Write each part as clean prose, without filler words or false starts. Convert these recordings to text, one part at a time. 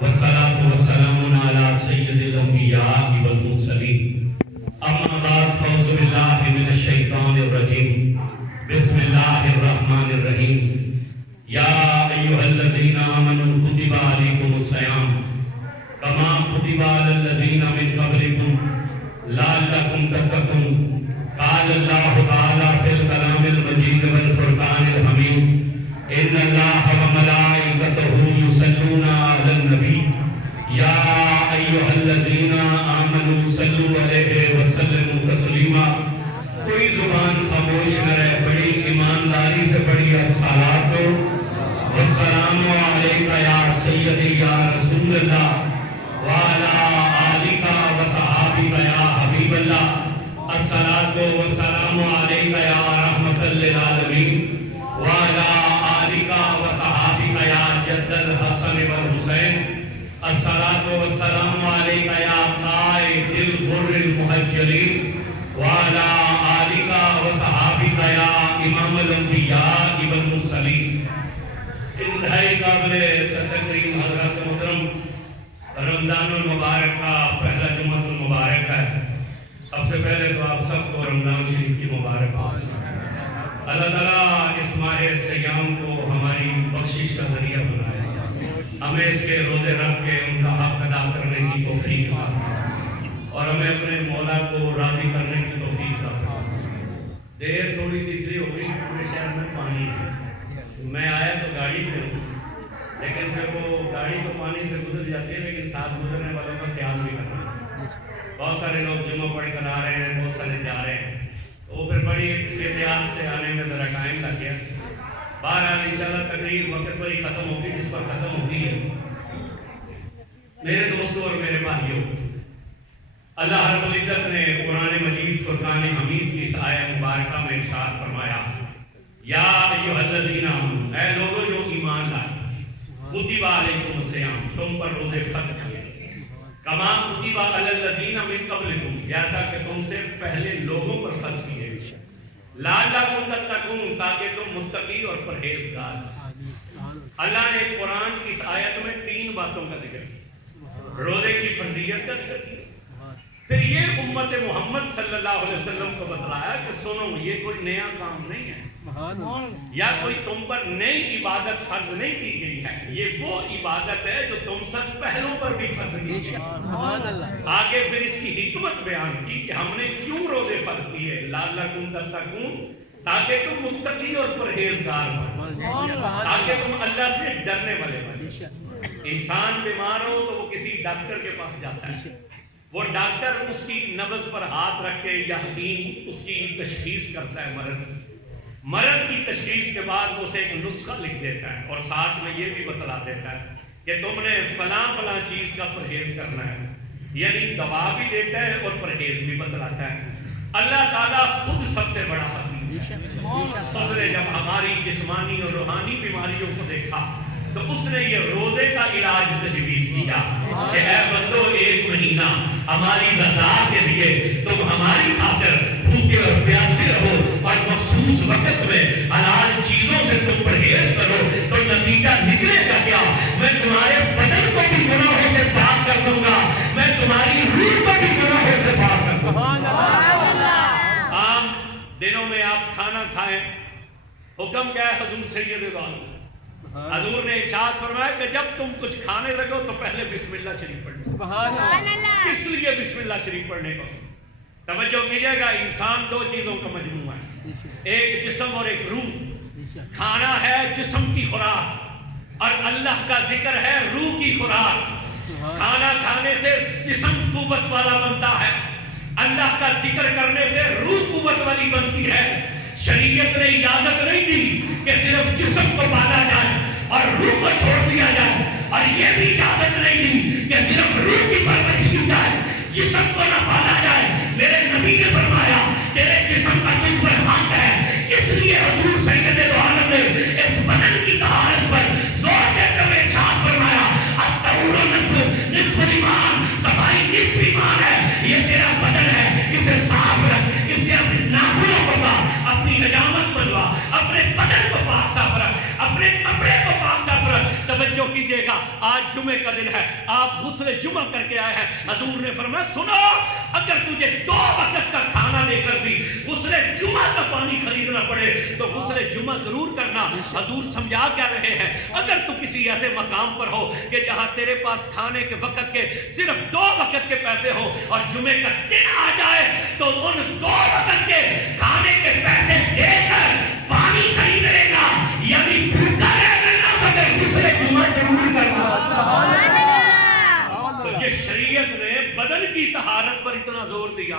والصلاة والسلام على سيد الأنبياء والمرسلين أما بعد فأعوذ بالله من الشيطان الرجيم بسم الله الرحمن الرحيم يا أيها الذين آمنوا كتب عليكم الصيام كما كتب على الذين من قبلكم لعلكم تتقون قال الله تعالى في الكلام المجيد والفرقان الحميد إن الله وملائكته يصلون على النبي يا أيها الذين آمنوا صلوا عليه وسلموا تسلیما. کوئی زبان خاموش نہ رہے، بڑی ایمانداری سے پڑھی الصلاۃ والسلام علیک یا سیدی یا رسول اللہ وعلی آلک وصحابک یا حبیب اللہ. الصلاۃ والسلام علیک یا رحمۃ للعالمین وعلی الحسن والحسین. الصلاۃ والسلام علیک یا قائد الغر المہجرین وعلی آلک وصحابک یا امام الانبیاء والمرسلین. انتہائی قابل تکریم حضرات محترم، رمضان المبارک کا پہلا جمعہ المبارک ہے. سب سے پہلے تو آپ سب کو رمضان شریف کی مبارک ہو. اللہ تعالیٰ اس ماہ سیام کو ہماری بخشش کا ذریعہ بنائے، ہمیں اس کے روزے رکھ کے ان کا حق ادا کرنے کی توفیق دے اور ہمیں اپنے مولا کو راضی کرنے کی توفیق دے. دیر تھوڑی سی اس لیے ہو گئی کہ پورے شہر میں پانی ہے. میں آیا تو گاڑی میں ہوں، لیکن پھر وہ گاڑی تو پانی سے گزر جاتی ہے، لیکن ساتھ گزرنے والوں کا خیال بھی کرنا ہے. بہت سارے لوگ جمعہ پڑھ کر آ رہے ہیں، بہت سارے جا رہے ہیں، وہ پھر بڑی احتیاط سے آنے میں ذرا ٹائم لگ گیا. بہرحال انشاءاللہ تقریر وقت پر ہی ختم ہوگی جس پر ختم ہوگی ہے. میرے دوستوں اور میرے بھائیوں، اللہ رب العزت نے قرآن مجید فرقان حمید کی اس آیہ مبارکہ میں ارشاد فرمایا یا ایھا الذین آمنوا، اے لوگوں جو ایمان لائے، کتب علیکم الصیام، تم پر روزے فرض کیے کما کتب علی الذین من قبلکم، جیسا کہ تم سے پہلے لوگوں پر فرض کیے لعلکم تتقون، تاکہ تم متقی اور پرہیزگار. اللہ نے قرآن کی اس آیت میں 3 باتوں کا ذکر کیا. روزے کی فرضیت کا ذکر کیا، پھر یہ امت محمد صلی اللہ علیہ وسلم کو بتلایا کہ سنو یہ کوئی نیا کام نہیں ہے یا کوئی تم پر نئی عبادت فرض نہیں کی گئی ہے، یہ وہ عبادت ہے جو تم سب پہلوں پر بھی فرض کی گئی. آگے پھر اس کی حکمت بیان کی کہ ہم نے کیوں روزے فرض کیے، لعلکم تتقون، تاکہ تم متقی اور پرہیزگار بنو، تاکہ تم اللہ سے ڈرنے والے بنو. انسان بیمار ہو تو وہ کسی ڈاکٹر کے پاس جاتا ہے، وہ ڈاکٹر اس کی نبض پر ہاتھ رکھ کے یا حکیم اس کی تشخیص کرتا ہے مرض کی تشخیص کے بعد وہ اسے ایک نسخہ لکھ دیتا ہے اور ساتھ میں یہ بھی بتلا دیتا ہے کہ تم نے فلاں چیز کا پرہیز کرنا ہے، یعنی دوا بھی دیتا ہے اور پرہیز بھی بتلاتا ہے. اللہ تعالیٰ خود سب سے بڑا حکیم ہے. اس نے جب ہماری جسمانی اور روحانی بیماریوں کو دیکھا تو اس نے یہ روزے کا علاج تجویز کیا کہ اے بندو 1 مہینہ ہماری رضا کے لیے تم ہماری خاطر بھوکے اور پیاسے رہو اور مخصوص وقت میں حلال چیزوں سے تم پرہیز کرو تو نتیجہ نکلے گا کیا؟ میں تمہارے بدن کو بھی گناہوں سے پاک کر دوں گا، میں تمہاری روح کو بھی گناہوں سے پاک کر دوں گا. عام دنوں میں آپ کھانا کھائیں، حکم کیا ہے حضور سید دو عالم، حضور نے ارشاد فرمایا کہ جب تم کچھ کھانے لگو تو پہلے بسم اللہ شریف پڑھ لو. سبحان اللہ. اس لیے بسم اللہ شریف پڑھنے کو توجہ کیجیے گا. انسان 2 چیزوں کا مجموعہ ہے، ایک جسم اور ایک روح. کھانا ہے جسم کی خوراک اور اللہ کا ذکر ہے روح کی خوراک. کھانا کھانے سے جسم قوت والا بنتا ہے، اللہ کا ذکر کرنے سے روح قوت والی بنتی ہے. شریعت نے اجازت نہیں دی کہ صرف جسم کو پالا جائے اور روح کو چھوڑ دیا جائے، اور یہ بھی اجازت نہیں دی کہ صرف روح کی پرورش کی جائے، جسم کو نہ پالا جائے. میرے نبی نے فرمایا تیرے جسم کا تجھ پر حق ہے، اس لیے حضور سید دو عالم نے اس بدن کی طہارت پر زور دے کر ارشاد فرمایا الطہور نصف ایمان، صفائی نصف ایمان ہے. یہ تیرا بدن ہے، اسے صاف رکھ، اسے اپنے ناخنوں کو پاک، اپنی نجامت بنوا، اپنے بدن کو پاک صاف رکھ، اپنے کپڑے کو پاک صاف رکھ. توجہ توجہ کیجئے گا، آج جمعے کا دن ہے، آپ غسل جمعہ کر کے آئے ہیں، حضور نے فرمایا سنو، اگر تجھے 2 وقت کا کھانا دے کر بھی غسل جمعہ کا پانی خریدنا پڑے تو غسل جمعہ ضرور کرنا۔ حضور سمجھا کیا رہے ہیں، اگر تو کسی ایسے مقام پر ہو کہ جہاں تیرے پاس کھانے کے وقت کے صرف 2 وقت کے پیسے ہو اور جمعے کا دن آ جائے تو ان 2 وقت کے کھانے کے پیسے دے کر پانی خرید لے گا، یعنی بھوکا رہ لینا مگر غسل جمعہ ضرور کرنا۔ تو یہ شریعت نے بدن کی طہارت پر اتنا زور دیا،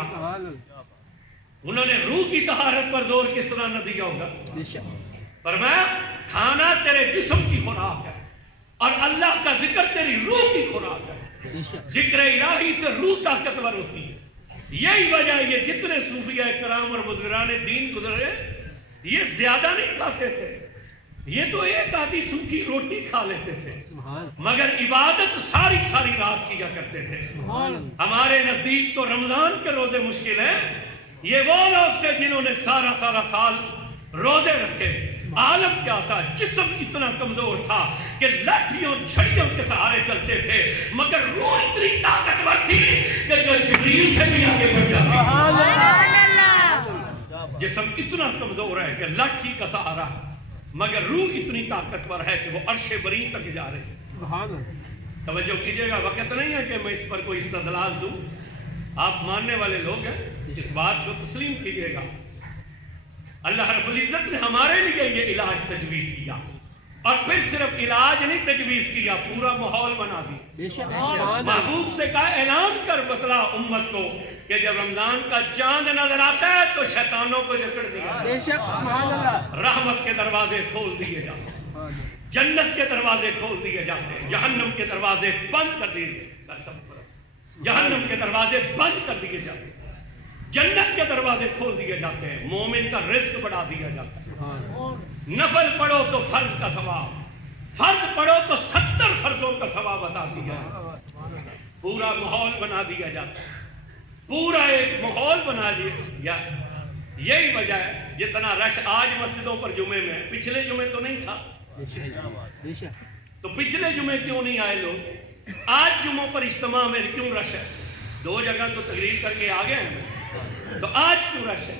انہوں نے روح کی طہارت پر زور کس طرح نہ دیا ہوگا؟ فرمایا کھانا تیرے جسم کی خوراک ہے اور اللہ کا ذکر تیری روح کی خوراک ہے، ذکر الہی سے روح طاقتور ہوتی ہے۔ یہی وجہ ہے یہ جتنے صوفیہ کرام اور بزرگان دین گزرے یہ زیادہ نہیں کھاتے تھے، یہ تو ایک آدھی سوکھی روٹی کھا لیتے تھے مگر عبادت ساری ساری رات کیا کرتے تھے۔ ہمارے نزدیک تو رمضان کے روزے مشکل ہیں، یہ وہ لوگ تھے جنہوں نے سارا سال روزے رکھے۔ عالم کیا تھا، جسم اتنا کمزور تھا کہ لاٹھیوں اور چھڑیوں کے سہارے چلتے تھے مگر روح اتنی طاقتور تھی کہ جو جبریل سے بھی آگے بڑھ جاتی تھی۔ جسم اتنا کمزور ہے کہ لاٹھی کا سہارا مگر روح اتنی طاقتور ہے کہ وہ عرش برین تک جا رہے۔ توجہ کیجئے گا، وقت نہیں ہے کہ میں اس پر کوئی استدلال دوں، آپ ماننے والے لوگ ہیں، اس بات کو تسلیم کیجئے گا۔ اللہ رب العزت نے ہمارے لیے یہ علاج تجویز کیا اور پھر صرف علاج نہیں تجویز کیا، پورا ماحول بنا دیا۔ محبوب سے کہا اعلان کر بتلا امت کو کہ جب رمضان کا چاند نظر آتا ہے تو شیطانوں کو جکڑ دیا، رحمت کے دروازے کھول دیے جاتے ہیں، جنت کے دروازے کھول دیے جاتے ہیں، جہنم کے دروازے بند کر دیے، جہنم کے دروازے بند کر دیے جاتے ہیں، جنت کے دروازے کھول دیے جاتے ہیں، مومن کا رزق بڑھا دیا جاتا ہے۔ نفل پڑھو تو فرض کا ثواب، فرض پڑھو تو 70 فرضوں کا ثواب عطا دیا جاتا ہے، پورا ماحول بنا دیا جاتا ہے، پورا ایک ماحول بنا دیا۔ یہی وجہ ہے جتنا رش آج مسجدوں پر جمعے میں، پچھلے جمعے تو نہیں تھا، تو پچھلے جمعے کیوں نہیں آئے لوگ؟ آج جمعوں پر اجتماع میں کیوں رش ہے؟ 2 جگہ تو تقریر کر کے آگے ہیں، تو آج کیوں رش ہے؟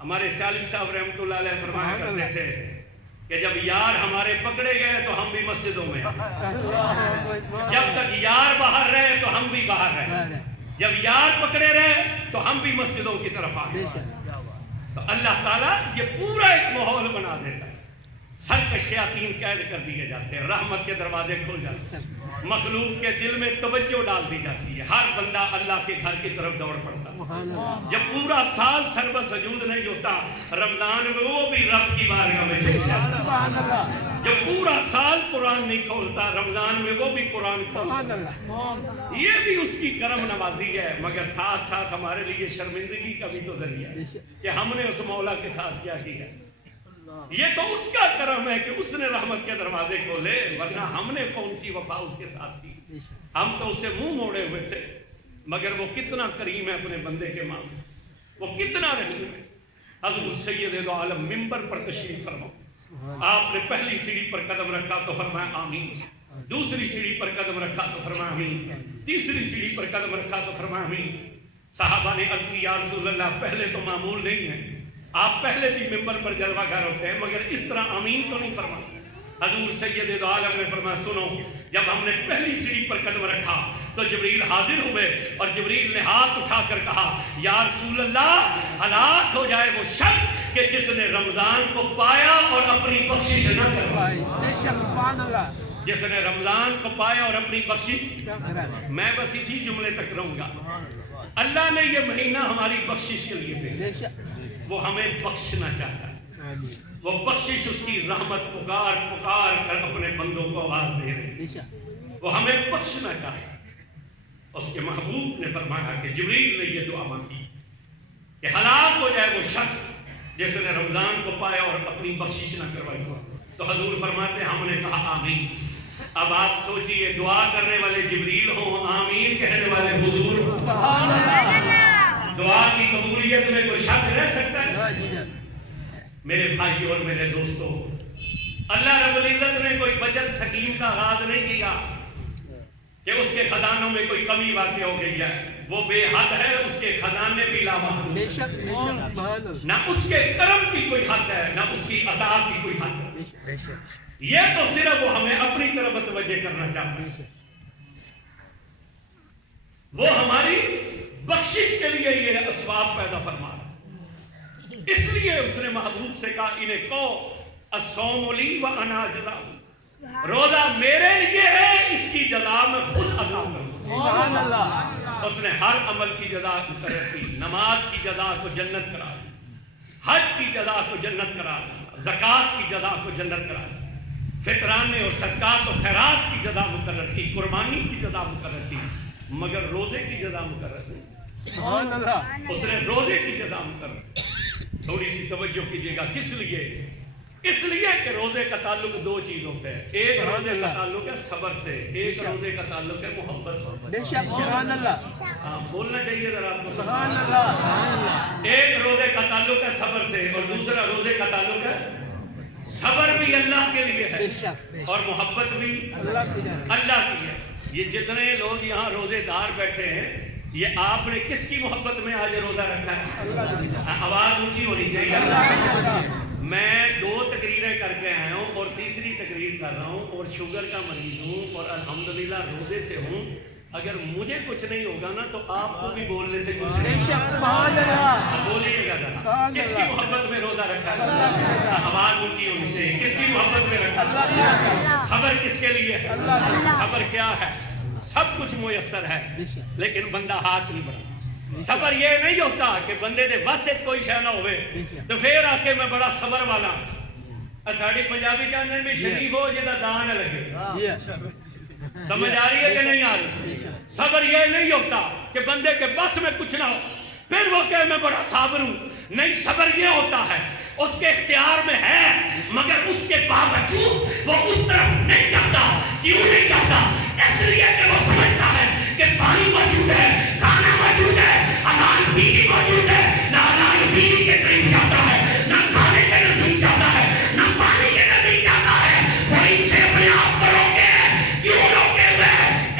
ہمارے سالم صاحب رحمۃ اللہ علیہ فرمایا کرتے تھے کہ جب یار ہمارے پکڑے گئے تو ہم بھی مسجدوں میں، جب تک یار باہر رہے تو ہم بھی باہر رہے، جب یار پکڑے رہے تو ہم بھی مسجدوں کی طرف آ گئے۔ تو اللہ تعالیٰ یہ پورا ایک ماحول بنا دیتا ہے، سرکش شیاطین قید کر دیے جاتے ہیں، رحمت کے دروازے کھل جاتے ہیں، مخلوق کے دل میں توجہ ڈال دی جاتی ہے، ہر بندہ اللہ کے گھر کی طرف دوڑ پڑتا ہے۔ جب پورا سال سرب سجود نہیں ہوتا، رمضان میں وہ بھی رب کی بارگاہ میں جھکتا ہے۔ جب پورا سال قرآن نہیں کھولتا، رمضان میں وہ بھی قرآن کھولتا ہے۔ یہ بھی اس کی کرم نوازی ہے، مگر ساتھ ساتھ ہمارے لیے شرمندگی کا بھی تو ذریعہ ہے کہ ہم نے اس مولا کے ساتھ کیا ہے۔ یہ تو اس کا کرم ہے کہ اس نے رحمت کے دروازے کھولے، ورنہ ہم نے کون سی وفا اس کے ساتھ کی؟ ہم تو اسے منہ موڑے ہوئے تھے، مگر وہ کتنا کریم ہے اپنے بندے کے معاملے، وہ کتنا رحیم ہے۔ حضور سید دو عالم منبر پر تشریف فرما، آپ نے پہلی سیڑھی پر قدم رکھا تو فرمایا آمین، دوسری سیڑھی پر قدم رکھا تو فرمایا آمین، تیسری سیڑھی پر قدم رکھا تو فرمایا آمین۔ صحابہ نے عرض کی یا رسول اللہ پہلے تو معمول نہیں ہے، آپ پہلے بھی ممبر پر جلوہ گر ہوتے ہیں مگر اس طرح آمین تو نہیں فرماتے۔ حضور سید دو عالم نے فرمایا سنو، جب ہم نے پہلی سیڑھی پر قدم رکھا تو جبریل حاضر ہوئے اور جبریل نے ہاتھ اٹھا کر کہا یا رسول اللہ ہلاک ہو جائے وہ شخص کہ جس نے رمضان کو پایا اور اپنی بخشش نہ کروائی۔ جس نے رمضان کو پایا اور اپنی بخشش، میں بس اسی جملے تک رہوں گا۔ اللہ نے یہ مہینہ ہماری بخشش کے لیے بھیجا، وہ ہمیں بخشنا چاہتا ہے، وہ بخشش اس کی رحمت پکار پکار کر اپنے بندوں کو آواز دے رہے ہیں، وہ ہمیں بخشنا چاہتا ہے۔ اس کے محبوب نے فرمایا کہ جبریل نے یہ دعا مانگی کہ ہلاک ہو جائے وہ شخص جس نے رمضان کو پایا اور اپنی بخشش نہ کروائی۔ تو حضور فرماتے ہم نے کہا آمین۔ اب آپ سوچئے دعا کرنے والے جبریل ہوں، آمین کہنے والے حضور ہوں، دعا کی قبولیت میں کوئی شک رہ سکتا ہے؟ میرے بھائیوں اور میرے دوستوں، اللہ رب العزت نے کوئی بچت سکیم کا آغاز نہیں کیا کہ اس کے خزانوں میں کوئی کمی واقع ہو گئی ہے. وہ بے حد ہے, اس کے خزانے بھی لامحدود, نہ اس کے کرم کی کوئی حد ہے نہ اس کی عطا کی کوئی حد ہے. یہ تو صرف وہ ہمیں اپنی طرف متوجہ کرنا چاہتے ہیں. وہ ہماری بخشش کے لیے یہ اسباب پیدا فرما رہا ہے. اس لیے اس نے محبوب سے کہا انہیں کو الصوم لی وانا اجزا, روزہ میرے لیے ہے, اس کی جزا میں خود ادا کروں. سبحان اللہ. اس نے ہر عمل کی جزا مقرر کی. نماز کی جزا کو جنت قرار دیا, حج کی جزا کو جنت قرار دیا, زکوٰۃ کی جزا کو جنت قرار دیا, فطرانے اور صدقات و خیرات کی جزا مقرر کی, قربانی کی جزا مقرر کی, مگر روزے کی جزا مقرر نہیں. سبحان اللہ. اس نے روزے کی جزا مقرر. تھوڑی سی توجہ کیجیے گا. کس لیے؟ اس لیے کہ روزے کا تعلق دو چیزوں سے ہے. ایک روزے کا تعلق ہے صبر سے, ایک روزے کا تعلق ہے محبت سے. سبحان اللہ. ہاں بولنا چاہیے ذرا آپ کو. سبحان اللہ. ایک روزے کا تعلق ہے صبر سے اور دوسرا روزے کا تعلق ہے. صبر بھی اللہ کے لیے ہے اور محبت بھی اللہ کی ہے. یہ جتنے لوگ یہاں روزے دار بیٹھے ہیں, یہ آپ نے کس کی محبت میں آج روزہ رکھا ہے؟ آواز اونچی ہونی چاہیے. میں 2 تقریریں کر کے آیا ہوں اور تیسری تقریر کر رہا ہوں اور شوگر کا مریض ہوں اور الحمدللہ روزے سے ہوں. اگر مجھے کچھ نہیں ہوگا نا تو آپ کو بھی بولنے سے کچھ نہیں. بولیے گا ذرا, کس کی محبت میں روزہ رکھا ہے؟ آواز اونچی ہونی چاہیے. کس کی محبت میں رکھا ہے؟ صبر کس کے لیے ہے؟ صبر کیا ہے؟ سب کچھ میسر ہے لیکن بندہ ہاتھ نہیں بڑھا. صبر یہ نہیں ہوتا کہ بندے دے بس سے کوئی شے نہ ہوئے تو پھر آ کے میں بڑا صبر والا. ساڑی پنجابی کے اندر بھی شریف ہو جدا دان لگے. سمجھ آ رہی ہے کہ نہیں آ رہی؟ صبر یہ نہیں ہوتا کہ بندے کے بس میں کچھ نہ ہو پھر وہ کہ میں بڑا صابر ہوں. نہیں, صبر یہ ہوتا ہے اس کے اختیار میں ہے مگر اس کے باوجود وہ اس طرف نہیں جاتا. کیوں نہیں جاتا؟ اس لیے کہ وہ سمجھتا ہے کہ پانی موجود ہے, کھانا موجود ہے, حلال بیوی موجود ہے. نہ حلال بیوی کے قریب جاتا ہے, نہ کھانے کے نزدیک جاتا ہے, نہ پانی کے نزدیک جاتا ہے. وہ ان سے اپنے آپ کو روکے. کیوں روکے ہوئے؟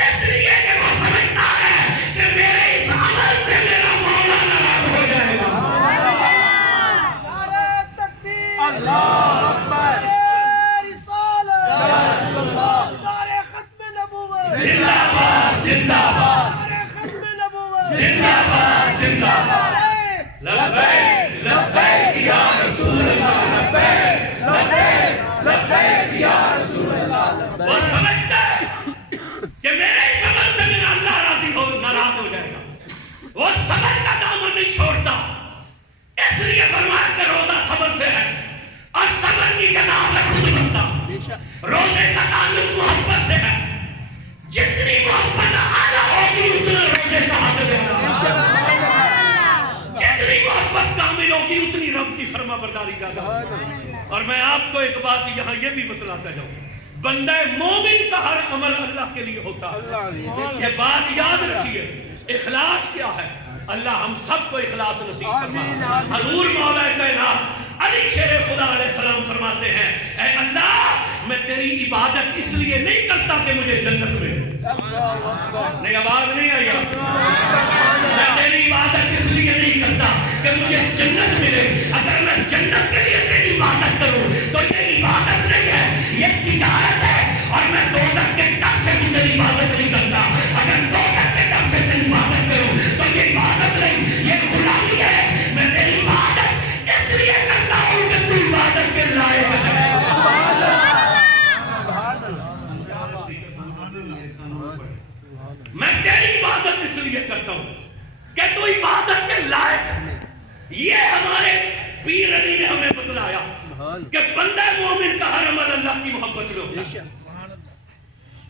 اس لیے کہ وہ سمجھتا ہے کہ میرے اس عمل سے میرا مولا ناراض ہو جائے گا. اللہ اکبر. زندہ باد زندہ باد زندہ باد زندہ باد. لبیک لبیک یا رسول اللہ, لبیک لبیک لبیک یا رسول اللہ. وہ سمجھتا ہے کہ میرے اس عمل سے میرا اللہ ناراض ہو جائے گا. وہ صبر کا دامن نہیں چھوڑتا. اس لیے فرمایا کہ روزہ صبر سے ہے اور صبر کی جزا میں خود بنتا. روزے کا تعلق محبت سے ہے. جتنی محبت اعلیٰ ہوگی اتنا روزے کا حق زیادہ. جتنی محبت کامل ہوگی اتنی رب کی فرما برداری زیادہ. اور میں آپ کو ایک بات یہاں یہ بھی بتلاتا جاؤں, بندہ مومن کا ہر عمل اللہ کے لیے ہوتا ہے. یہ بات یاد رکھیے. اخلاص کیا ہے؟ اللہ ہم سب کو اخلاص نصیب فرما. حضور مولا کائنات علی شیر خدا علیہ السلام فرماتے ہیں, اے اللہ میں تیری عبادت اس لیے نہیں کرتا کہ مجھے جنت ملے. نہیں, آواز نہیں آئی. میں تیری عبادت اس لیے نہیں کرتا کہ مجھے جنت ملے. اگر میں جنت کے لیے تیری عبادت کروں تو یہ عبادت نہیں ہے, یہ تجارت ہے. اور میں دوزخ کے ڈر سے بھی تیری عبادت نہیں کرتا. اگر دوزخ کے ڈر سے تیری عبادت کروں تو یہ عبادت نہیں, یہ غلامی ہے. میں تیری عبادت اس لیے کرتا ہوں کہ تو عبادت کے لائق ہے. میں تیری عبادت اس لیے کرتا ہوں کہ تو عبادت کے لائق ہے. یہ ہمارے پیر علی نے ہمیں بتلایا کہ بندہ مومن کا ہر عمل اللہ کی محبت میں ہوتا ہے.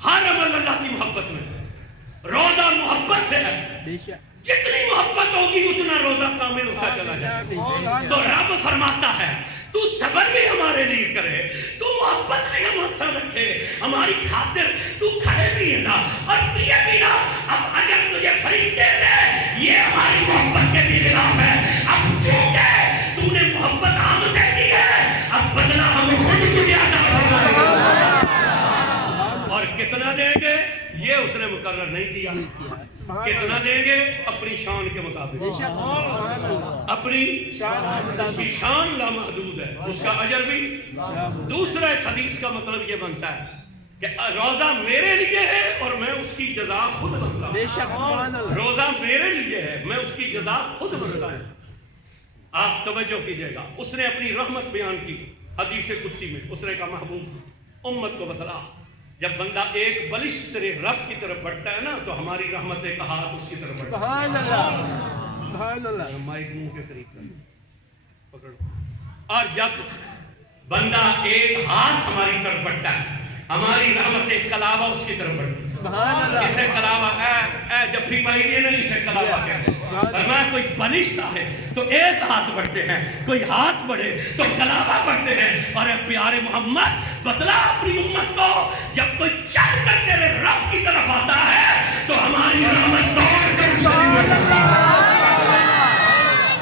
ہر عمل اللہ کی محبت میں. روزہ محبت سے ہے. جتنی محبت ہوگی اتنا روزہ کامل ہوتا چلا جائے. تو رب فرماتا ہے تو صبر بھی ہمارے لیے کرے, تو محبت بھی ہم سے رکھے, ہماری خاطر تو کھائے بھی نہ اور پیے بھی نہ. اب اگر تجھے فرشتے دے یہ ہماری محبت کے بھی خلاف ہے. اب چونکہ تو نے محبت ہم سے دی ہے اب بدلہ ہم خود تجھے عطا کتنا دیں گے یہ اس نے مقرر نہیں کیا. کتنا دیں گے اپنی شان کے مطابق. اپنی اس کی شان لامحدود ہے, اس کا اجر بھی. دوسرا اس حدیث کا مطلب یہ بنتا ہے کہ روزہ میرے لیے ہے اور میں اس کی جزا خود بنتا ہوں. روزہ میرے لیے ہے, میں اس کی جزا خود بنتا ہوں. آپ توجہ کیجئے گا, اس نے اپنی رحمت بیان کی حدیث قدسی میں. اس نے کہا محبوب امت کو بتلا, جب بندہ ایک بلش تیرے رب کی طرف بڑھتا ہے نا تو ہماری رحمت کا ہاتھ اس کی طرف بڑھتا ہے. سبحان اللہ, سبحان اللہ. مائک منہ کے قریب پکڑو. اور جب بندہ ایک ہاتھ ہماری طرف بڑھتا ہے ہماری رحمت کلاوہ اس کی طرف بڑھتی ہے. اسے کلاوہ اے جب بھی پائی گئی نا اسے کلاوہ کہتے ہیں. فرمایا کوئی بلشتہ ہے تو ایک ہاتھ بڑھتے ہیں, کوئی ہاتھ بڑھے تو کلاوہ بڑھتے ہیں. اور اے پیارے محمد بتلا اپنی امت کو, جب کوئی چڑھ کر تیرے رب کی طرف آتا ہے تو ہماری رحمت دوڑ کر اسے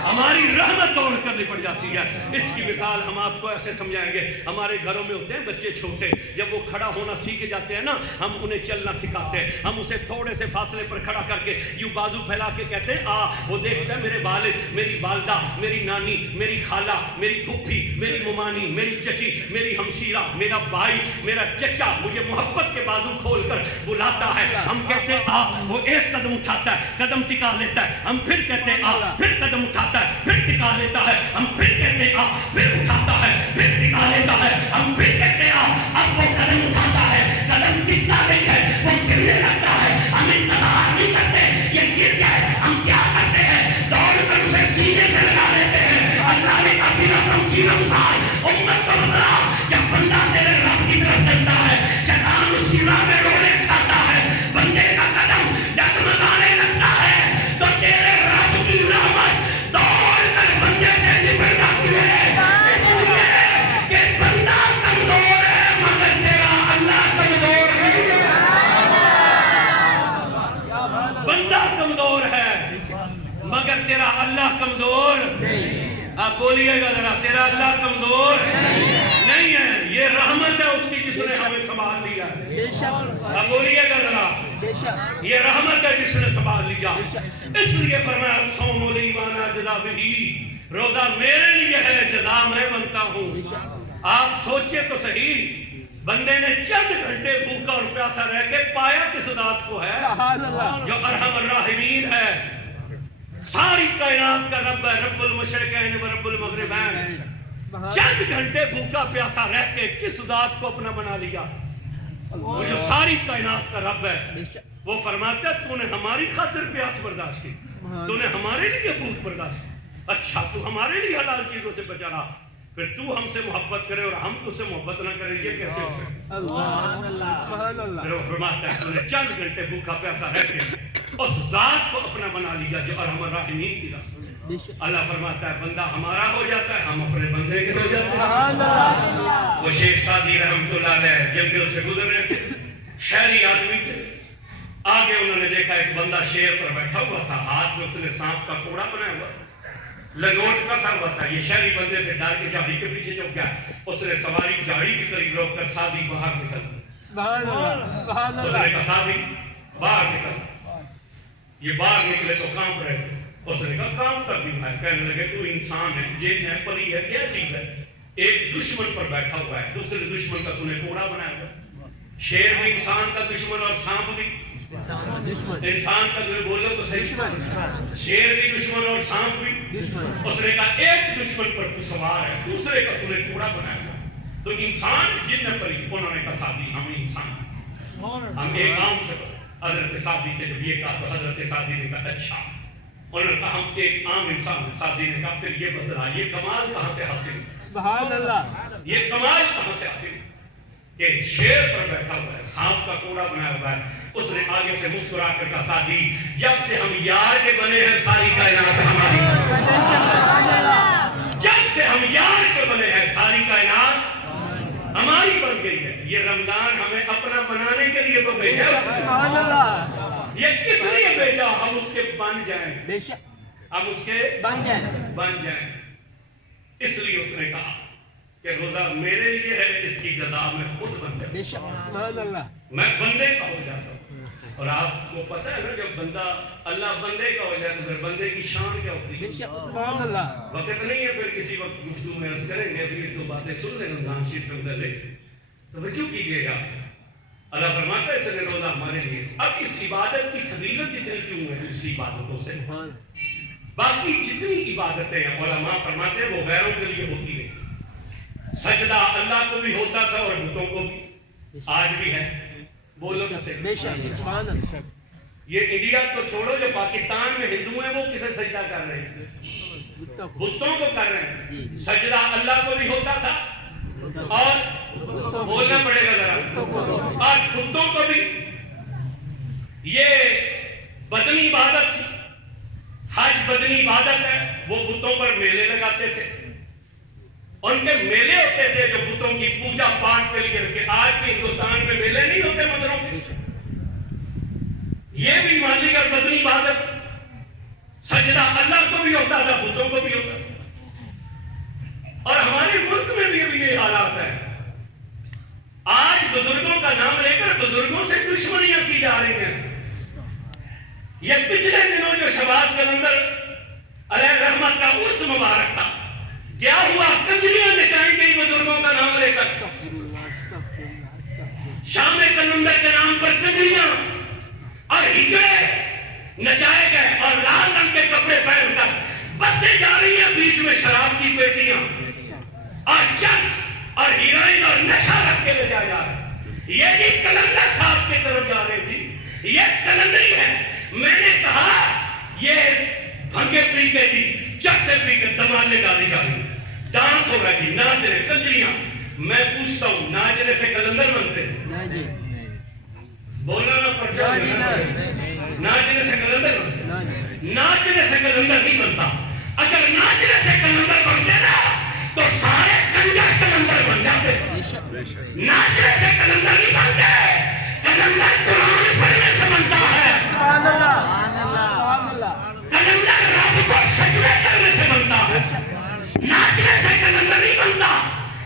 ہماری رحمت دوڑ کر لپٹ جاتی ہے. اس کی مثال ہم آپ کو ایسے سمجھائیں گے. ہمارے گھروں میں ہوتے ہیں بچے چھوٹے, جب وہ کھڑا ہونا سیکھ جاتے ہیں نا ہم انہیں چلنا سکھاتے ہیں. ہم اسے تھوڑے سے فاصلے پر کھڑا کر کے یوں بازو پھیلا کے کہتے ہیں آ. وہ دیکھتا ہے میرے والد, میری والدہ, میری نانی, میری خالہ, میری پھپھی, میری ممانی, میری چچی, میری ہمشیرہ, میرا بھائی, میرا چچا مجھے محبت کے بازو کھول کر بلاتا ہے. ہم کہتے ہیں آ. وہ ایک قدم اٹھاتا ہے, قدم ٹکا لیتا ہے. ہم پھر کہتے ہیں آ, پھر قدم اٹھاتا ہے, پھر ٹکا لیتا ہے. ہم پھر کہتے ہیں آ, پھر اٹھاتا ہے, پھر ٹکا لیتا ہے. ہم پھر کہتے ہیں آ. اب وہ قدم اٹھاتا ہے, قدم ٹکتا نہیں ہے, وہ گرنے لگتا ہے. ہم انتظار نہیں کرتے یہ گر جائے. ہم کیا کرتے ہیں, دوڑ کر اسے سینے سے لگا لیتے ہیں. اللہ نے کبھی نہ کم سینہ مثال امت کو بتلا, جب بندہ تیرے رب کی طرف چلتا ہے شیطان اس کی راہ میں رونے کھاتا ہے. بندے کا قدم ڈگمگانے لگتا ہے تو تیرے رب کی رحمت دوڑ کر بندے سے نپٹ جاتی ہے. اس لیے کہ بندہ کمزور ہے مگر تیرا اللہ کمزور نہیں ہے. بندہ کمزور ہے مگر تیرا اللہ کمزور نہیں. آپ بولیے گا ذرا, تیرا اللہ کمزور نہیں ہے. یہ رحمت ہے اس کی جس نے ہمیں سنبھال لیا. آپ بولیے گا ذرا, یہ رحمت ہے جس نے سنبھال لیا. اس لیے فرمایا صوم لی وانا جزا بہی, روزہ میرے لیے ہے جزا میں بنتا ہوں. آپ سوچئے تو صحیح, بندے نے چند گھنٹے بھوکا اور پیاسا رہ کے پایا کس ذات کو ہے جو ارحم الراحمین ہے, ساری کائنات کا رب ہے, رب المشرقین و رب المغربین. چند گھنٹے بھوکا پیاسا رہ کے کس ذات کو اپنا بنا لیا, وہ جو ساری کائنات کا رب ہے. وہ فرماتا ہے تو نے ہماری خاطر پیاس برداشت کی, تو نے ہمارے لیے بھوک برداشت کی. اچھا تو ہمارے لیے حلال چیزوں سے بچا رہا, پھر تو ہم سے محبت کرے اور ہم تجھ سے محبت نہ کریں, یہ کیسے ہو سکتا؟ پھر وہ فرماتا ہے تو نے چند گھنٹے بھوکا پیاسا رہ کے اس ذات کو اپنا بنا لیا جو ارحم الراحمین کی ذات. اللہ فرماتا ہے بندہ ہمارا ہو جاتا ہے, ہم اپنے بندے کے ہو جاتے ہیں. وہ شیخ سعدی رحمۃ اللہ علیہ جنگل سے گزر رہے تھے, شہری آدمی تھے. آگے انہوں نے دیکھا ایک بندہ شیر پر بیٹھا ہوا تھا, ہاتھ میں اس نے سانپ کا کوڑا بنایا ہوا تھا, لنگوٹ کسا ہوا تھا. یہ شہری بندے تھے, ڈر کے جھاڑی کے پیچھے چپ گیا. اس نے سواری جھاڑی کے قریب روک کر سعدی باہر نکل. اس نے کہا سعدی باہر نکل. یہ باہر نکلے تو کانپ رہے تھے. اس نے کہا کام کر بھی ہے. کہنے لگے تو انسان ہے, جن ہے, پری ہے, کیا چیز ہے؟ ایک دشمن پر بیٹھا ہوا ہے, دوسرے دشمن کا تو نے کوڑا بنایا ہوا. شیر بھی انسان کا دشمن اور سانپ بھی انسان کا. جو بولو تو صحیح, شیر بھی دشمن اور سانپ بھی. اس نے کہا ایک دشمن پر تو سوار ہے, دوسرے کا تو نے کوڑا بنایا ہوا. تو انسان جن ہے پری. انہوں نے کہا سعدی ہم انسان, ہم ایک عام سے. حضرت سعدی سے جب یہ کہا تو حضرت سعدی نے کہا اچھا. انہوں نے کہا ہم ایک عام انسان. سعدی نے کہا پھر یہ بدلا, یہ کمال کہاں سے حاصل؟ سبحان اللہ. یہ کمال کہاں سے حاصل کہ شیر پر بیٹھا ہوا ہے, سانپ کا کوڑا بنایا ہوا ہے. اس نے آگے سے مسکرا کر کہا سعدی جب سے ہم یار کے بنے ہیں ساری کائنات ہماری. جب سے ہم یار کے بنے ہیں ساری کائنات ہماری بن گئی ہے. یہ رمضان ہمیں اپنا بنانے کے لیے تو بھیجا. یہ کس لیے بھیجا؟ ہم اس کے بن جائیں, ہم اس کے بن جائیں. اس لیے اس نے کہا کہ روزہ میرے لیے ہے، اس کی جزا میں خود بندے بے شک سبحان اللہ میں بندے کا ہو جاتا ہوں۔ اور آپ کو پتہ ہے نا جب بندہ اللہ بندے کا ہو جائے تو پھر بندے کی شان کیا ہوتی بے ہے؟ شک سبحان اللہ وقت نہیں ہے پھر کسی وقت گفتگو میں عرض کریں گے، ابھی ایک دو باتیں سن لیں رمضان شریف کے اندر لے توجہ کیجیے گا۔ اللہ فرماتا ہے اس نے روزہ ہمارے لیے، اب اس عبادت کی فضیلت اتنی کیوں ہے دوسری عبادتوں سے؟ باقی جتنی عبادتیں ہیں علماء فرماتے ہیں وہ غیروں کے لیے ہوتی ہے، سجدہ اللہ کو بھی ہوتا تھا اور بتوں کو بھی، آج بھی ہے، بولو کسے؟ بے شک سبحان اللہ یہ انڈیا تو چھوڑو، جو پاکستان میں ہندو ہیں وہ کسے سجدہ کر رہے ہیں؟ بتوں کو کر رہے ہیں۔ سجدہ اللہ کو بھی ہوتا تھا اور بولنا پڑے گا ذرا، اور بتوں کو بھی۔ یہ بدنی عبادت تھی، حج بدنی عبادت ہے، وہ بتوں پر میلے لگاتے تھے، ان کے میلے ہوتے تھے جو بتوں کی پوجا پاٹ کے لیے رکھے۔ آج بھی ہندوستان میں میلے نہیں ہوتے مندروں کے، یہ بھی مالی اور بدنی عبادت۔ سجدہ اللہ کو بھی ہوتا تھا، بتوں کو بھی ہوتا تھا، اور ہمارے ملک میں بھی ابھی یہ حالات ہے۔ آج بزرگوں کا نام لے کر بزرگوں سے دشمنیاں کی جا رہی ہیں۔ یہ پچھلے دنوں جو شہباز قلندر علیہ رحمت کا عرس مبارک تھا، کیا ہوا؟ کنجریاں نچائیں گئی بزرگوں کا نام لے کر، شام قلندر کے نام پر کنجریاں اور ہجڑے نچائے گئے، اور لال رنگ کے کپڑے پہن کر بسیں جا رہی ہیں، بیچ میں شراب کی پیٹیاں اور چرس اور ہیروئن اور نشہ رکھ کے لے جا رہے ہیں۔ یہ نہیں قلندر صاحب کی طرف جا رہے جی، یہ قلندری ہے۔ میں نے کہا یہ بھنگے پی کے جی، چرسے پی کے دمالے گالی جا رہی ہیں، ڈانس ہو رہا ہے جی، ناچ رہے کنجریاں۔ میں پوچھتا ہوں ناچنے سے قلندر بنتے؟ بولنا نہ پرچا، ناچنے سے قلندر بنتے؟ ناچنے سے قلندر نہیں بنتا۔ اگر ناچنے سے قلندر بنتے نا تو سارے کنجر قلندر بن جاتے۔ ناچنے سے قلندر نہیں بنتے، قلندر قرآن پڑھنے سے بنتا ہے، قلندر رب کو سجدے کرنے سے بنتا ہے، ناچنے سے قلندر نہیں بنتا۔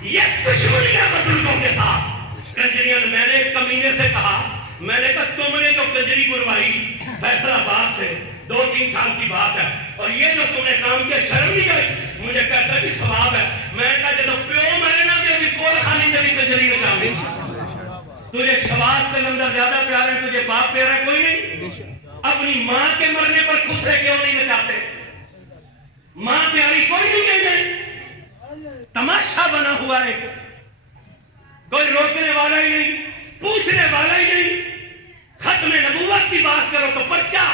یہ دشمنی ہے بزرگوں کے ساتھ۔ کنجریاں، میں نے ایک کمینے سے کہا، میں نے کہا تم نے جو کنجری گروائی فیصل آباد سے 2-3 سال کی بات ہے، اور یہ جو تم نے کام کیا شرم نہیں آئی؟ مجھے کہتا ہے کہ ثواب ہے۔ میں نے کہا جب پیو میں نے نہ دیا کہ کول خالی تیری کنجری میں جاؤں گی۔ تجھے شہباز قلندر زیادہ پیارے ہیں، تجھے باپ پیارا کوئی نہیں؟ اپنی ماں کے مرنے پر خسرے کیوں نہیں بچاتے؟ ماں پیاری کوئی نہیں کہتے؟ تماشا بنا ہوا ہے، کوئی روکنے والا ہی نہیں، پوچھنے والا ہی نہیں۔ ختم نبوت کی بات کرو تو پرچہ،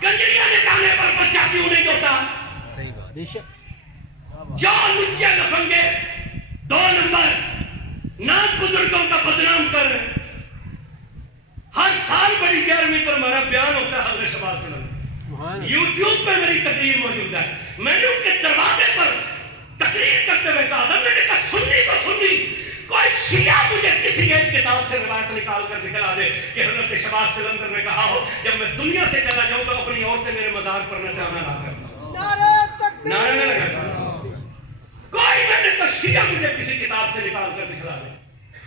کنجریاں نکالنے پر پرچہ کیوں نہیں ہوتا؟ جو لچے لفنگے 2 نمبر نام بزرگوں کا بدنام کر رہے ہیں۔ ہر سال بڑی گرمی پر ہمارا بیان ہوتا ہے حضرت شہباز قلندر، یوٹیوب پہ میری تقریر موجود ہے۔ میں نے ان کے دروازے پر تقریر کرتے ہوئے کہا تھا، میں نے کہا سنی تو سنی، کوئی شیعہ مجھے کسی ایک کتاب سے روایت نکال کر دکھلا دے کہ حضرت شہباز قلندر نے کہا ہو جب میں دنیا سے چلا جاؤں تو اپنی عورتیں میرے مزار پر نچانا نہ کرنا، نعرہ نہ لگا۔ کوئی میں نے کہا شیعہ مجھے کسی کتاب سے نکال کر دکھلا دے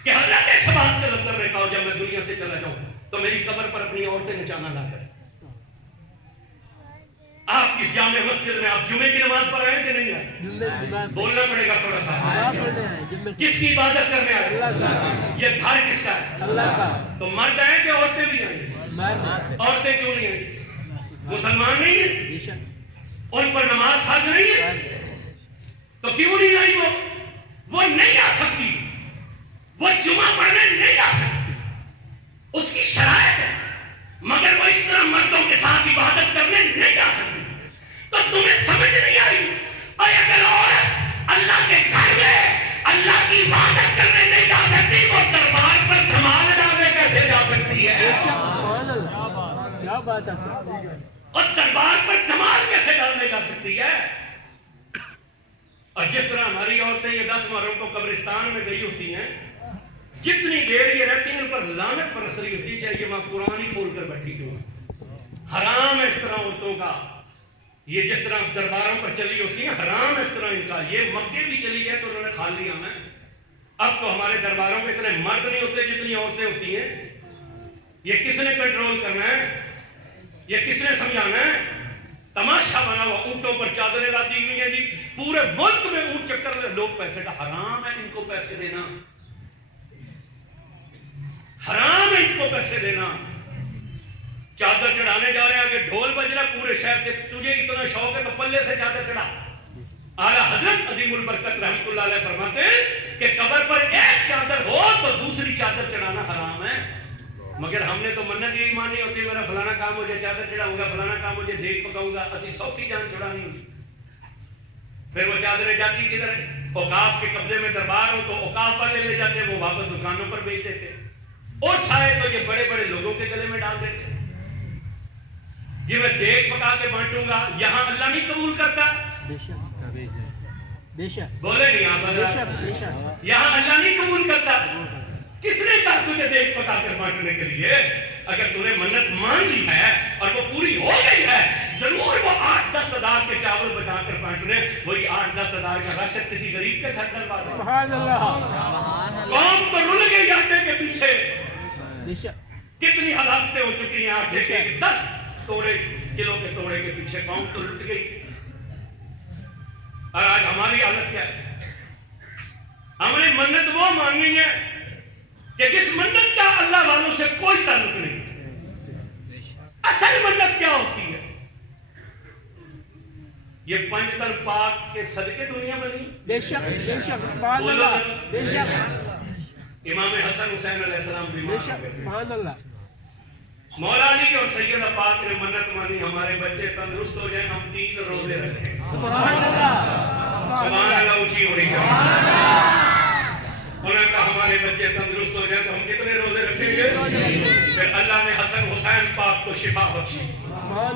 کہ حضرت شہباز قلندر نے کہا جب میں دنیا سے چلا جاؤں تو میری قبر پر اپنی عورتیں نچانا نہ کریں۔ آپ کس جامع مسجد میں آپ جمعے کی نماز پڑھ رہے ہیں کہ نہیں آئے؟ بولنا پڑے گا تھوڑا سا۔ کس کی عبادت کرنے آئے؟ یہ گھر کس کا ہے؟ اللہ کا۔ تو مرد ہیں کہ عورتیں بھی آئیں؟ عورتیں کیوں نہیں آئیں؟ مسلمان نہیں ہیں؟ ان پر نماز فرض نہیں ہے تو کیوں نہیں آئی؟ وہ نہیں آ سکتی، وہ جمعہ پڑھنے نہیں آ سکتی، اس کی شرائط ہے، مگر وہ اس طرح مردوں کے ساتھ عبادت کرنے نہیں آ سکتی۔ تو تمہیں سمجھ نہیں آئی؟ اور اگر عورت اللہ کے گھر میں اللہ کی عبادت کرنے نہیں جا سکتی، وہ دربار پر دھمال ڈالنے کیسے جا سکتی ہے؟ کیا بات ہے؟ اور دربار پر دھمال کیسے ڈالنے جا سکتی ہے؟ اور جس طرح ہماری عورتیں یہ 10 محرم کو قبرستان میں گئی ہوتی ہیں، جتنی دیر یہ رہتی ہیں ان پر لعنت برس رہی ہوتی ہے، چاہے یہ وہاں قرآن ہی کھول کر بیٹھی کیوں۔ حرام ہے اس طرح عورتوں کا، یہ جس طرح درباروں پر چلی ہوتی ہیں حرام ہے اس طرح ان کا۔ یہ مکے بھی چلی گئے تو انہوں نے کھا لیا میں اب تو ہمارے درباروں میں اتنے مرد نہیں ہوتے جتنی عورتیں ہوتی ہیں. یہ کس نے کنٹرول کرنا ہے؟ یہ کس نے سمجھانا ہے؟ تماشا بنا ہوا اونٹوں پر چادریں لاتی ہوئی ہیں جی, پورے ملک میں اونٹ چکر لے. لوگ پیسے کا حرام ہے ان کو پیسے دینا, حرام ہے ان کو پیسے دینا. چادر چڑھانے جا رہے ہیں, آگے ڈھول بج رہا پورے شہر سے, تجھے اتنا شوق ہے تو پلے سے چادر چڑھا. اعلیٰ حضرت عظیم البرکت رحمۃ اللہ علیہ فرماتے ہیں کہ قبر پر ایک چادر ہو تو دوسری چادر چڑھانا حرام ہے. مگر ہم نے تو منت یہی مانی ہوتی ہے, میرا فلانا کام ہو جائے چادر چڑھاؤں گا, فلانا کام ہو جائے دیگ پکاؤں گا. اسی سوکھی جان چھڑانی ہوتی. پھر وہ چادریں جاتی کدھر؟ اوقاف کے قبضے میں دربار ہو تو اوقاف والے لے جاتے, وہ واپس دکانوں پر بیچ دیتے, اور سائے تو یہ بڑے بڑے لوگوں کے گلے میں ڈال دیتے. جی میں دیگ پکا کے بانٹوں گا, یہاں اللہ نہیں قبول کرتا. بولے نہیں آپ, یہاں اللہ نہیں قبول کرتا. کس نے کہا تجھے دیگ پکا کر بانٹنے کے لیے؟ اگر تم نے منت مان لی ہے اور وہ پوری ہو گئی ہے, ضرور وہ 8-10 ہزار کے چاول بٹا کر بانٹنے, وہی 8-10 ہزار کا راشن کسی غریب کے گھر ڈلوا دے. سبحان اللہ. قوم تو رل گئی آٹے کے پیچھے. کتنی ہلاکتیں ہو چکی ہیں آٹے کے, 10 کلو کے توڑے کے پیچھے قوم تو لٹ گئی. اور آج ہماری حالت کیا ہے؟ ہم نے منت وہ مانگی ہے کہ جس منت کا اللہ والوں سے کوئی تعلق نہیں. اصل منت کیا ہوتی ہے؟ یہ پنجتن پاک کے صدقے دنیا بنی. بے شک سبحان اللہ. بے شک امام حسن حسین علیہ السلام بے شک سبحان اللہ. مولا علی اور سیدہ پاک نے منت مانی ہمارے بچے تندرست ہو جائیں, ہم 3 روزے رکھیں. سبحان اللہ. سبحان اللہ اونچی ہو رہی ہے. انہوں نے کہا ہمارے بچے تندرست ہو جائیں تو ہم کتنے روزے رکھیں گے؟ پھر اللہ نے حسن حسین پاک کو شفا بخشی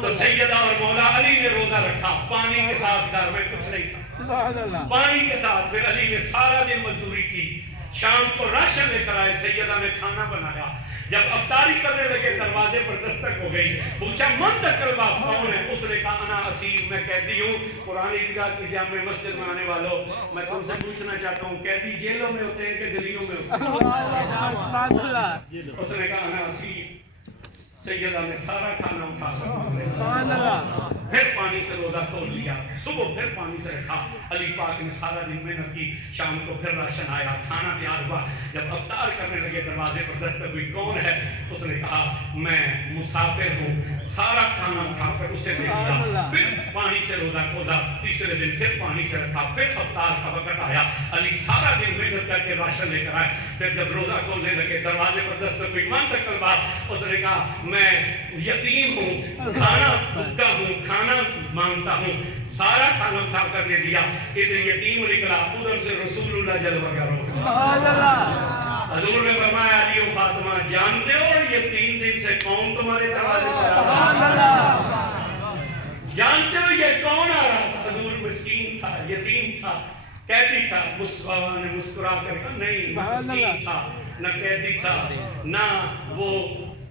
تو سیدہ اور مولا علی نے روزہ رکھا, پانی کے ساتھ, گھر میں کچھ نہیں تھا, سبحان اللہ. پانی کے ساتھ. پھر علی نے سارا دن مزدوری کی, شام کو راشن لے کر آئے, سیدہ نے کھانا بنایا. جب افطاری کرنے لگے دروازے پر دستک ہو گئی, پوچھا من دخل باب کون ہے؟ اس نے کہا انا اسیر, میں قیدی ہوں. قرآن عیدگاہ کی جامع مسجد میں آنے والوں, میں تم سے پوچھنا چاہتا ہوں قیدی جیلوں میں ہوتے ہیں کہ گلیوں میں ہوتے ہیں؟ سبحان اللہ. اس نے کہا انا اسیر. سیدہ نے سارا کھانا اٹھا سبحان اللہ. پھر پانی سے روزہ کھول لیا, صبح پھر پانی سے رکھا. علی پاک نے سارا دن محنت کی, شام کو پھر راشن آیا, کھانا تیار ہوا. جب افطار کرنے لگے دروازے پر دستک ہوئی, کون ہے؟ اس نے کہا میں مسافر ہوں. سارا کھانا اٹھا کر اسے دے دیا. پھر پانی سے روزہ کھولا, تیسرے دن پھر پانی سے رکھا. پھر افطار کا وقت آیا, علی سارا دن محنت کر کے راشن لے کر آئے. پھر جب روزہ کھولنے لگے دروازے پر دستک ہوئی, من تک بات. اس نے کہا میں یتیم ہوں, کھانا بھوکا ہوں, کھانا مانگتا ہوں. سارا کھانا اٹھا کر دے دیا. ادھر یتیم نکلا, ادھر سے رسول اللہ جلوہ کرو. سبحان اللہ. حضور نے فرمایا علی و فاطمہ جانتے ہو یہ 3 دن سے کون تمہارے دروازے پر سبحان اللہ. جانتے ہو یہ کون آ رہا تھا؟ حضور مسکین تھا, یتیم تھا, قیدی تھا. مصطفیٰ نے مسکرا کر کہا نہیں, مسکین تھا, نہ قیدی تھا, نہ وہ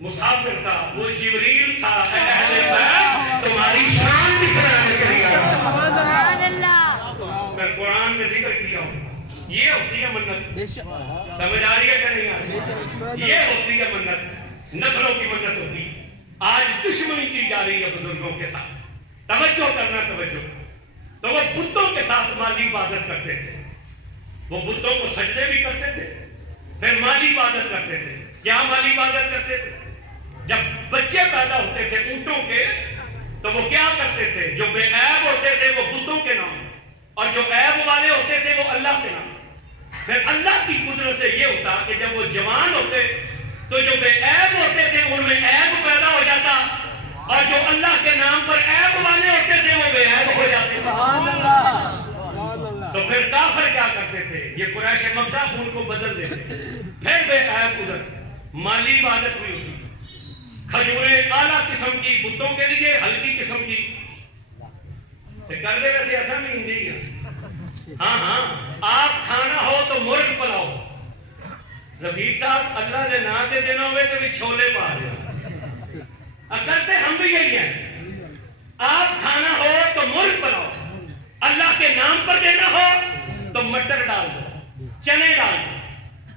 مسافر تھا, وہ جبریل تھا. اہل بیت تمہاری شان دکھلانے کے لیے آیا. سبحان اللہ. میں قرآن میں ذکر کیا ہوں. یہ ہوتی ہے منت. سمجھ آ رہی ہے کہ نہیں آ رہی؟ یہ ہوتی ہے منت, نفلوں کی منت ہوتی ہے. آج دشمنی کی جا رہی ہے بزرگوں کے ساتھ. توجہ کرنا, توجہ. تو وہ بتوں کے ساتھ مالی عبادت کرتے تھے, وہ بتوں کو سجدے بھی کرتے تھے, پھر مالی عبادت کرتے تھے. کیا مالی عبادت کرتے تھے؟ جب بچے پیدا ہوتے تھے اونٹوں کے تو وہ کیا کرتے تھے؟ جو بے عیب ہوتے تھے وہ بتوں کے نام, اور جو عیب والے ہوتے تھے وہ اللہ کے نام. پھر اللہ کی قدرت سے یہ ہوتا کہ جب وہ جوان ہوتے تو جو بے عیب ہوتے تھے ان میں عیب پیدا ہو جاتا, اور جو اللہ کے نام پر عیب والے ہوتے تھے وہ بے عیب ہو جاتے تھے. سبحان اللہ. تو پھر کافر کیا کرتے تھے؟ یہ قریش مکہ ان کو بدل دیتے. پھر بے عیب ادھر مالی عبادت بھی ہوتی, کھجوریں اعلیٰ قسم کی بتوں کے لیے, ہلکی قسم کی. کر دے ویسے ایسا نہیں ہے. ہاں آپ کھانا ہو تو مرغ پلاؤ. رفیق صاحب اللہ نے نہ دے دینا ہوئے تو بھی چھولے پا رہے. کرتے ہم بھی یہی ہیں. آپ کھانا ہو تو مرغ پلاؤ, اللہ کے نام پر دینا ہو تو مٹر ڈال دو, چنے ڈال دو,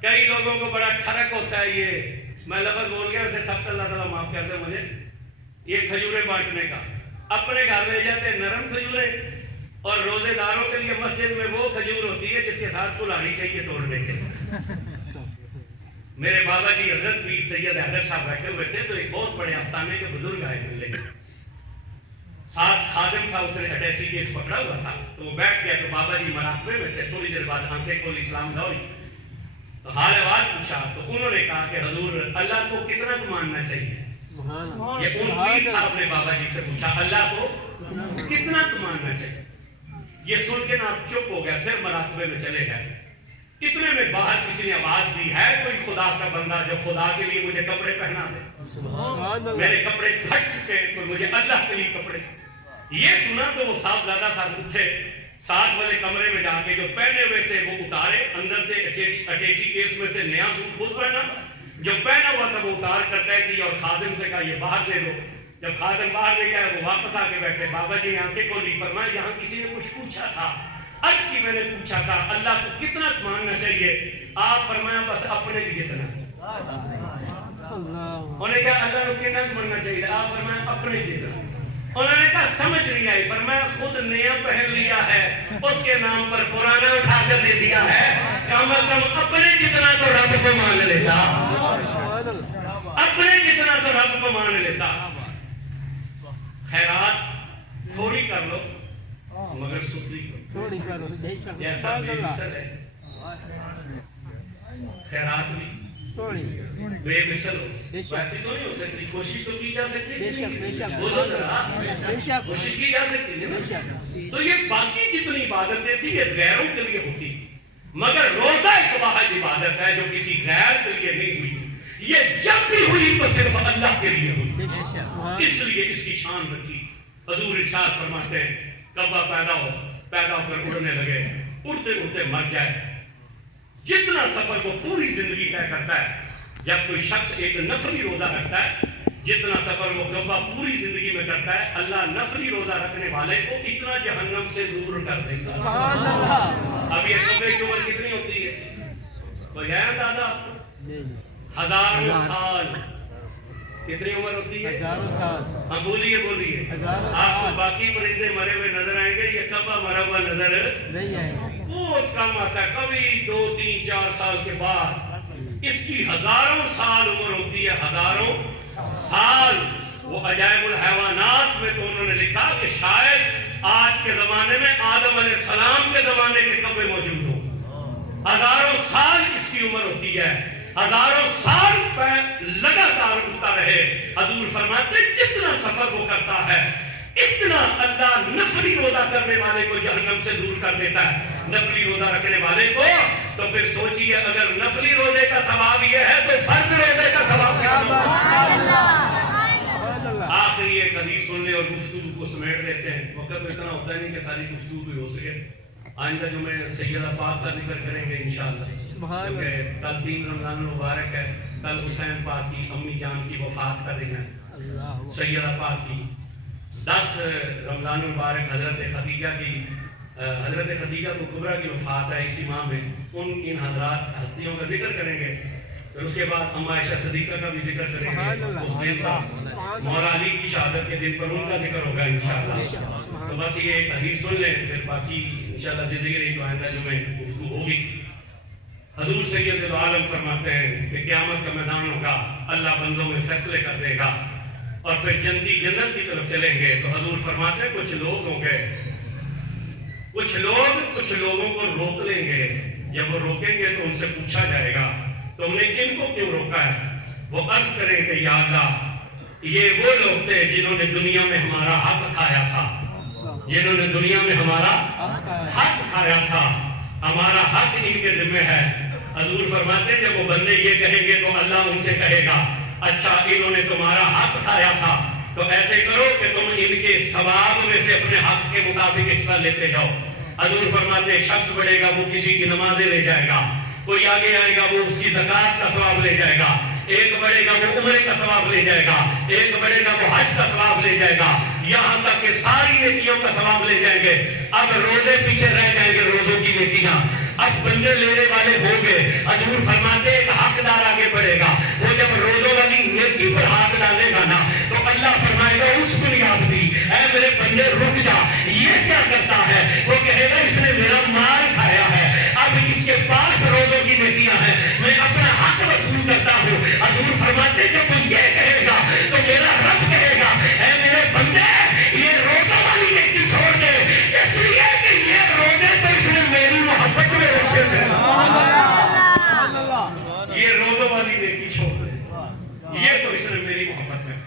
کئی لوگوں کو بڑا ٹھڑک ہوتا ہے یہ میں لفظ بول گیا اسے سب اللہ تعالیٰ معاف کر دے مجھے، یہ کھجوریں بانٹنے کا اپنے گھر لے جاتے ہیں نرم کھجوریں، اور روزے داروں کے لیے مسجد میں وہ کھجور ہوتی ہے جس کے ساتھ کلہاڑی چاہیے توڑنے کے۔ میرے بابا جی حضرت پیر سید حیدر صاحب بیٹھے ہوئے تھے تو ایک بہت بڑے آستانے کے بزرگ آئے ملے، ساتھ خادم تھا، اس نے اٹیچی کیس پکڑا ہوا تھا، تو وہ بیٹھ گیا تو بابا جی مراقبے میں تھے، تھوڑی دیر بعد آنکھیں کھولی، اسلام دوڑی تو حال احوال پوچھا تو انہوں نے کہا کہ حضور اللہ کو کتنا کو ماننا چاہیے؟ یہ ان پیر صاحب نے بابا جی سے پوچھا اللہ کو کتنا کو ماننا چاہیے؟ یہ سن کے نا چپ ہو گیا، پھر مراقبے میں چلے گئے۔ اتنے میں باہر کسی نے آواز دی ہے کوئی خدا کا بندہ جو خدا کے لیے مجھے کپڑے پہنا دے، میرے کپڑے پھٹ چکے ہیں، کوئی مجھے اللہ کے لیے کپڑے۔ یہ سنا تو وہ صاحبزادہ صاحب اٹھے، ساتھ والے کمرے میں جا کے جو پہنے ہوئے تھے وہ اتارے، اندر سے اٹیچی کیس میں سے نیا سوٹ خود پہنا، جو پہنا ہوا تھا وہ اتار کر طے کی اور خادم سے کہا یہ باہر دے دو۔ جب خادم باہر لے گیا وہ واپس آ کے بیٹھے، بابا جی آنکھیں کھولی، فرمایا یہاں کسی نے کچھ پوچھا تھا، عرض کی میں نے پوچھا تھا اللہ کو کتنا ماننا چاہیے؟ آپ فرمایا بس اپنے بھی جتنا۔ انہوں نے کہا اللہ کو کتنا ماننا چاہیے؟ آپ فرمایا اپنے جتنا۔ انہوں نے کہا سمجھ نہیں آئی، فرمایا خود نیا پہن لیا ہے، اس کے نام پر پرانا اٹھا کر دے دیا ہے، کم از کم اپنے جتنا تو رب کو مان لیتا، اپنے جتنا تو رب کو مان لیتا۔ خیرات تھوڑی کر لو مگر سودی کرو، جیسا بے مثل ہے خیرات بھی بے مثل ہو، ویسے تو نہیں ہو سکتی، کوشش تو کی جا سکتی، بولو ذرا کوشش کی جا سکتی۔ تو یہ باقی جتنی عبادتیں تھی یہ غیروں کے لیے ہوتی تھی، مگر روزہ ایک واحد عبادت ہے جو کسی غیر کے لیے نہیں ہوئی، یہ جب بھی ہوئی تو صرف اللہ کے لیے ہوئی، اس لیے اس کی شان رکھی۔ حضور ارشاد فرماتے ہیں کعبہ پیدا ہو کر اڑنے لگے، اڑتے اڑتے مر جائے۔ جتنا سفر وہ پوری زندگی طے کرتا ہے، جب کوئی شخص ایک نفلی روزہ رکھتا ہے، جتنا سفر وہ کعبہ پوری زندگی میں کرتا ہے، اللہ نفلی روزہ رکھنے والے کو اتنا جہنم سے دور کر دے گا۔ اب یہ کعبے کی عمر کتنی ہوتی ہے؟ بغیر دادا 1000 سال کتنی عمر ہوتی ہے؟ ہاں بولیے آپ کو باقی پرندے مرے ہوئے نظر آئیں گے، یہ کعبہ مرا ہوا نظر نہیں آئے گا، بہت کم آتا ہے، کبھی 2 3 4 سال کے بعد اس کی 1000 سال عمر ہوتی ہے، 1000 سال۔ وہ عجائب الحیوانات میں تو انہوں نے لکھا کہ شاید آج کے زمانے میں آدم علیہ السلام کے زمانے کے کعبے موجود ہوں، 1000 سال اس کی عمر ہوتی ہے، 1000 سال لگاتار اٹھتا رہے۔ حضور فرماتے جتنا سفر وہ کرتا ہے اتنا اللہ نفلی روزہ کرنے والے کو جہنم سے دور کر دیتا ہے، نفلی روزہ رکھنے والے کو۔ تو پھر سوچئے اگر نفلی روزے کا ثواب یہ ہے تو فرض روزے کا ثواب کیا ہوگا؟ آخری ایک حدیث سن لے اور گفتگو کو سمیٹ لیتے ہیں، وقت تو اتنا ہوتا نہیں کہ ساری گفتگو کوئی ہو سکے۔ آئندہ جو میں سیدہ پاک کا ذکر کریں گے انشاءاللہ، کیونکہ کل 3 رمضان المبارک ہے، کل حسین پاک کی امی جان کی وفات کا دن ہے، سیدہ پاک کی 10 رمضان المبارک حضرت خدیجہ کبریٰ کی وفات ہے اسی ماہ میں، ان حضرات ہستیوں کا ذکر کریں گے، پھر اس کے بعد اما عائشہ صدیقہ کا بھی ذکر کریں گے، اس دن پر مولا علی کی شہادت کے دن پر ان کا ذکر ہوگا انشاءاللہ۔ تو بس یہ ایک حدیث سن لیں، پھر باقی انشاءاللہ زندگی رہی تو آئندہ جو میں گفتگو ہوگی۔ حضور سید العالم فرماتے ہیں کہ قیامت کا میدان ہوگا، اللہ بندوں میں فیصلے کر دے گا اور پھر جنتی جنت کی طرف چلیں گے۔ تو حضور فرماتے ہیں کچھ لوگ ہوں گے، کچھ لوگوں کو روک لیں گے، جب وہ روکیں گے تو ان سے پوچھا جائے گا تم نے کن کو کیوں روکا ہے؟ وہ عرض کریں کہ یا اللہ یہ وہ لوگ تھے جنہوں نے دنیا میں ہمارا حق کھایا تھا، جنہوں نے دنیا میں ہمارا حق کھایا تھا، ہمارا حق ان کے ذمہ ہے۔ حضور فرماتے ہیں جب وہ بندے یہ کہیں گے تو اللہ ان سے کہے گا اچھا انہوں نے تمہارا حق کھایا تھا تو ایسے کرو کہ تم ان کے ثواب میں سے اپنے حق کے مطابق حصہ لیتے جاؤ۔ حضور فرماتے ہیں شخص بڑھے گا وہ کسی کی نمازیں لے جائے گا، کوئی آگے آئے گا وہ اس کی زکوٰۃ کا ثواب لے جائے گا، ایک بڑھے گا وہ عمرے کا ثواب لے جائے گا، ایک بڑھے گا وہ حج کا ثواب لے جائے گا، یہاں تک کہ ساری نیکیوں کا ثواب لے جائیں گے۔ اب روزے پیچھے رہ جائیں گے، روزوں کی نیکیاں اب بندے لینے والے ہو گئے. حضور فرماتے ایک حقدار آگے بڑھے گا, وہ جب روزوں والی نیکی پر ہاتھ ڈالے گا نا تو اللہ فرمائے گا اس بنیاد بھی اے میرے بندے رک جا, یہ کیا کرتا ہے؟ وہ کہے گا اس نے میرا مال کھایا ہے, اب اس کے پاس روزوں کی نیکیاں ہیں, میں اپنا حق وصول کرتا ہوں. حضور فرماتے جب وہ یہ کہے گا تو میرا رب کہے گا اے میرے بندے یہ روزوں والی نیکی چھوڑ دے, اس لیے کہ یہ روزے تو اس نے میری محبت میں رکھے تھے. یہ روزوں والی نیکی چھوڑ دے, یہ تو اس نے میری محبت میں,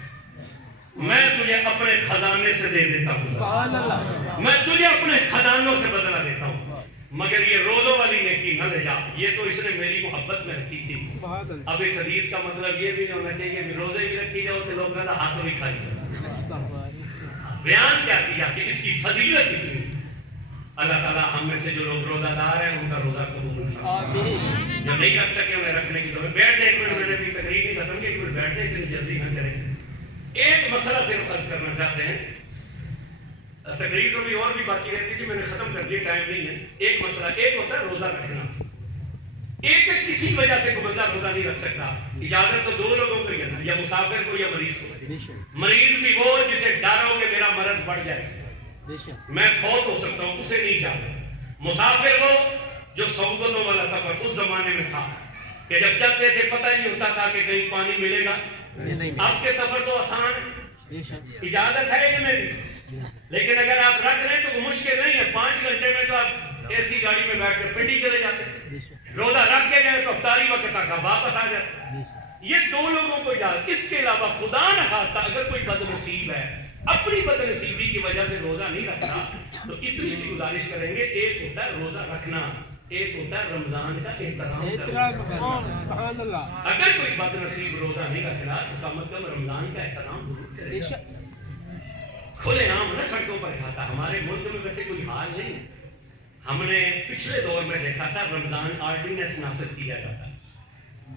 میں تجھے اپنے خزانے سے دے دیتا ہوں, میں تجھے اپنے خزانوں سے بدلہ دیتا ہوں, مگر یہ روزوں والی نیکی نہ لے جا, یہ تو اس نے میری محبت میں رکھی تھی. اب اس حدیث کا مطلب یہ بھی نہیں ہونا چاہیے کہ روزے بھی رکھی جاؤ تو لوگ کا ہاتھ بھی کھائی جاؤ. بیان کیا کیا کہ اس کی فضیلت اتنی. اللہ تعالیٰ ہم میں سے جو لوگ روزہ دار ہیں ان کا روزہ قبول فرمائے, جو نہیں رکھ سکے انہیں رکھنے کی ضرورت. بیٹھ جائے, ایک منٹ, میں نے بھی تقریر نہیں ختم کی, ایک منٹ بیٹھ جائے, اتنی جلدی نہ کریں. ایک مسئلہ صرف عرض کرنا چاہتے ہیں, تقریر تو بھی اور بھی باقی رہتی تھی, میں نے ختم کر دی, ٹائم نہیں ہے. ایک مسئلہ, ایک ہوتا ہے روزہ رکھنا, ایک کسی وجہ سے کوئی بندہ روزہ نہیں رکھ سکتا. اجازت تو دو لوگوں کو ہی ہے نا, یا مسافر کو یا مریض کو. مریض بھی وہ جسے ڈر ہو کہ میرا مرض بڑھ جائے, میں فوت ہو سکتا ہوں, اسے نہیں اجازت. مسافر وہ جو صحبتوں والا سفر اس زمانے میں تھا کہ جب چلتے تھے پتہ نہیں ہوتا تھا کہ کہیں پانی ملے گا. اب کے سفر تو آسان ہے, اجازت ہے کہ نہیں, لیکن اگر آپ رکھ لیں تو وہ مشکل نہیں ہے. 5 گھنٹے میں تو آپ ایسی گاڑی میں بیٹھ کر پنڈی چلے جاتے ہیں, روزہ رکھ کے گئے تو افطاری وقت تک آپ واپس آ جاتے. یہ دو لوگوں کو اجازت. اس کے علاوہ خدا نخواستہ اگر کوئی بد نصیب ہے اپنی بد نصیبی کی وجہ سے روزہ نہیں رکھتا تو اتنی سی گزارش کریں گے, ایک ہوتا ہے روزہ رکھنا, ایک ہوتا ہے رمضان کا احترام کرنا. اگر کوئی بد نصیب روزہ نہیں رکھ رہا تو کم از کم رمضان کا احترام ضرور کرے گا. کھلے عام نہ سڑکوں پر کھاتا. ہمارے ملک میں ویسے کوئی حال نہیں. ہم نے پچھلے دور میں دیکھا تھا رمضان آرڈیننس نافذ کیا جاتا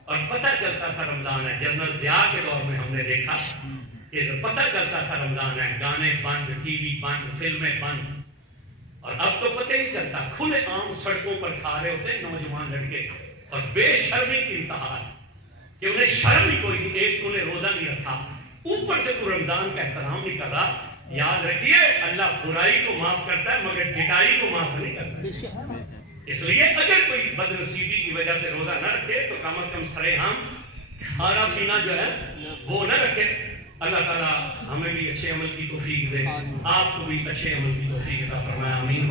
اور پتہ چلتا تھا رمضان ہے. جنرل ضیاء کے دور میں ہم نے دیکھا کہ پتہ چلتا تھا رمضان ہے, گانے بند, ٹی وی بند, فلمیں بند. اور اب تو پتہ ہی چلتا, کھلے عام سڑکوں پر کھا رہے ہوتے ہیں نوجوان لڑکے, اور بے شرمی کی انتہا کہ انہیں شرم ہی کوئی نہیں. ایک تو نے روزہ نہیں رکھا, اوپر سے تو رمضان کا احترام نہیں کر رہا. یاد رکھیے اللہ برائی کو معاف کرتا ہے مگر جٹائی کو معاف نہیں کرتا. اس لیے اگر کوئی بد نصیبی کی وجہ سے روزہ نہ رکھے تو کم از کم سرے عام کھانا پینا جو ہے وہ نہ رکھے. اللہ تعالیٰ ہمیں بھی اچھے عمل کی توفیق دے, آپ کو بھی اچھے عمل کی توفیق عطا فرمائے. آمین.